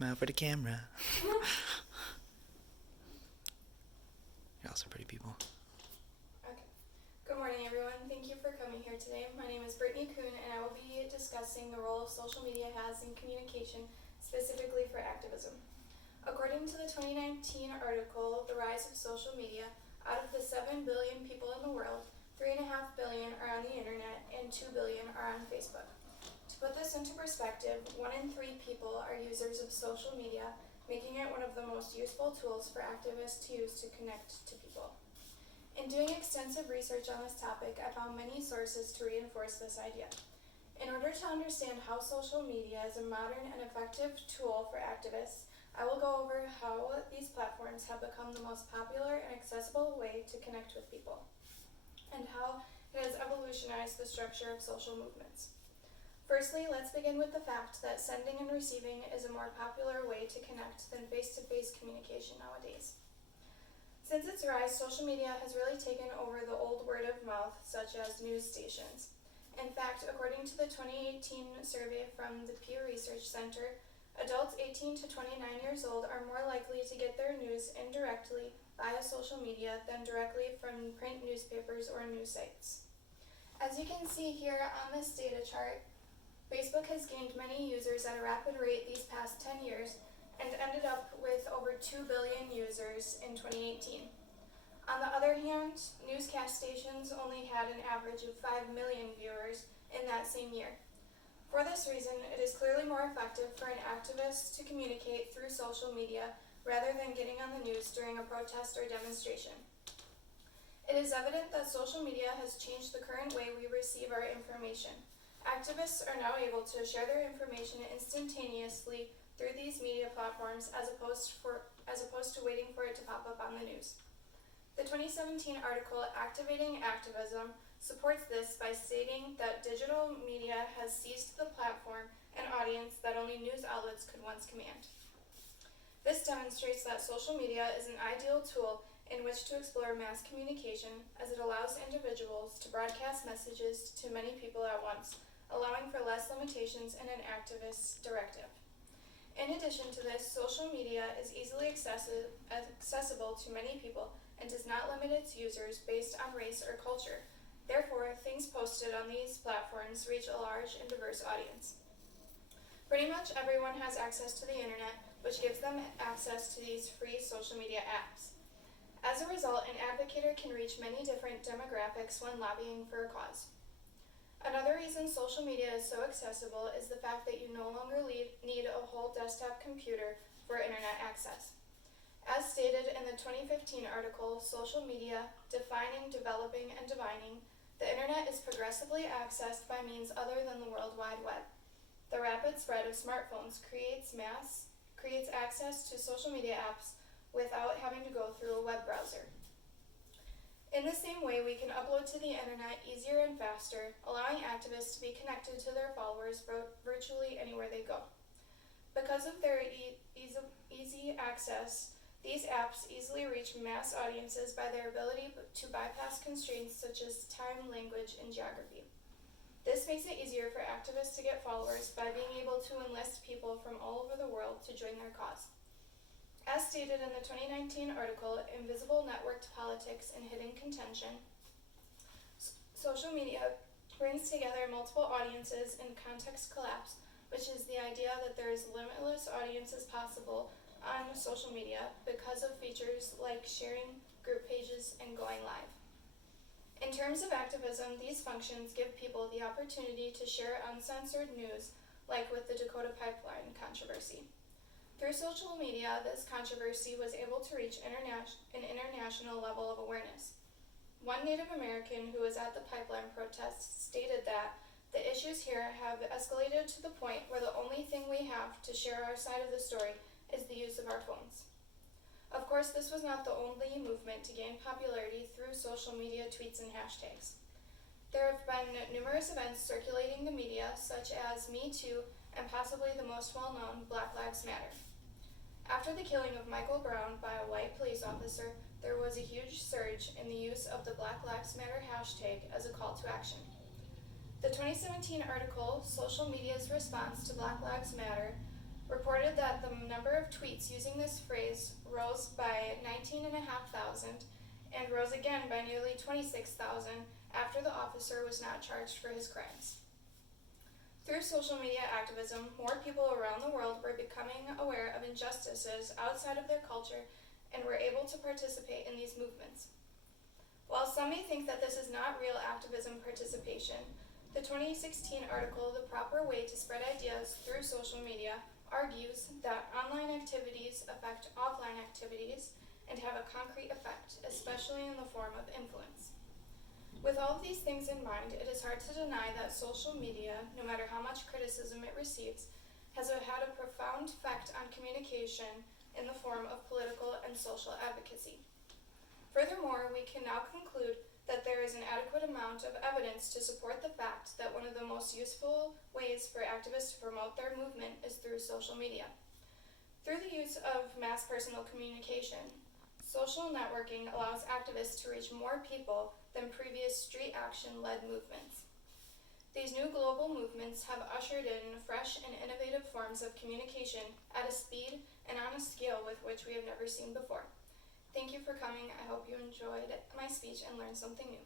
Smile for the camera. You're also pretty people. Okay. Good morning, everyone. Thank you for coming here today. My name is Brittany Kuhn, and I will be discussing the role social media has in communication, specifically for activism. According to the 2019 article, The Rise of Social Media, out of the 7 billion people in the world, 3.5 billion are on the internet and 2 billion are on Facebook. To put this into perspective, 1 in 3 people are users of social media, making it one of the most useful tools for activists to use to connect to people. In doing extensive research on this topic, I found many sources to reinforce this idea. In order to understand how social media is a modern and effective tool for activists, I will go over how these platforms have become the most popular and accessible way to connect with people, and how it has evolutionized the structure of social movements. Firstly, let's begin with the fact that sending and receiving is a more popular way to connect than face-to-face communication nowadays. Since its rise, social media has really taken over the old word of mouth, such as news stations. In fact, according to the 2018 survey from the Pew Research Center, adults 18 to 29 years old are more likely to get their news indirectly via social media than directly from print newspapers or news sites. As you can see here on this data chart, Facebook has gained many users at a rapid rate these past 10 years and ended up with over 2 billion users in 2018. On the other hand, newscast stations only had an average of 5 million viewers in that same year. For this reason, it is clearly more effective for an activist to communicate through social media rather than getting on the news during a protest or demonstration. It is evident that social media has changed the current way we receive our information. Activists are now able to share their information instantaneously through these media platforms as opposed to waiting for it to pop up on the news. The 2017 article, Activating Activism, supports this by stating that digital media has seized the platform and audience that only news outlets could once command. This demonstrates that social media is an ideal tool in which to explore mass communication, as it allows individuals to broadcast messages to many people at once, allowing for less limitations in an activist's directive. In addition to this, social media is easily accessible to many people and does not limit its users based on race or culture. Therefore, things posted on these platforms reach a large and diverse audience. Pretty much everyone has access to the internet, which gives them access to these free social media apps. As a result, an advocator can reach many different demographics when lobbying for a cause. Another reason social media is so accessible is the fact that you no longer need a whole desktop computer for internet access. As stated in the 2015 article, Social Media, Defining, Developing, and Divining, the internet is progressively accessed by means other than the World Wide Web. The rapid spread of smartphones creates access to social media apps without having to go through a web browser. In the same way, we can upload to the internet easier and faster, allowing activists to be connected to their followers virtually anywhere they go. Because of their easy access, these apps easily reach mass audiences by their ability to bypass constraints such as time, language, and geography. This makes it easier for activists to get followers by being able to enlist people from all over the world to join their cause. As stated in the 2019 article, Invisible Networked Politics and Hidden Contention, social media brings together multiple audiences in context collapse, which is the idea that there is limitless audiences possible on social media because of features like sharing, group pages, and going live. In terms of activism, these functions give people the opportunity to share uncensored news, like with the Dakota Pipeline controversy. Through social media, this controversy was able to reach an international level of awareness. One Native American who was at the pipeline protests stated that the issues here have escalated to the point where the only thing we have to share our side of the story is the use of our phones. Of course, this was not the only movement to gain popularity through social media tweets and hashtags. There have been numerous events circulating the media, such as Me Too and possibly the most well-known, Black Lives Matter. After the killing of Michael Brown by a white police officer, there was a huge surge in the use of the Black Lives Matter hashtag as a call to action. The 2017 article, Social Media's Response to Black Lives Matter, reported that the number of tweets using this phrase rose by 19,500 and rose again by nearly 26,000 after the officer was not charged for his crimes. Through social media activism, more people around the world were becoming aware of injustices outside of their culture and were able to participate in these movements. While some may think that this is not real activism participation, the 2016 article, The Proper Way to Spread Ideas Through Social Media, argues that online activities affect offline activities and have a concrete effect, especially in the form of influence. With all of these things in mind, it is hard to deny that social media, no matter how much criticism it receives, has had a profound effect on communication in the form of political and social advocacy. Furthermore, we can now conclude that there is an adequate amount of evidence to support the fact that one of the most useful ways for activists to promote their movement is through social media. Through the use of mass personal communication, social networking allows activists to reach more people than previous street action-led movements. These new global movements have ushered in fresh and innovative forms of communication at a speed and on a scale with which we have never seen before. Thank you for coming. I hope you enjoyed my speech and learned something new.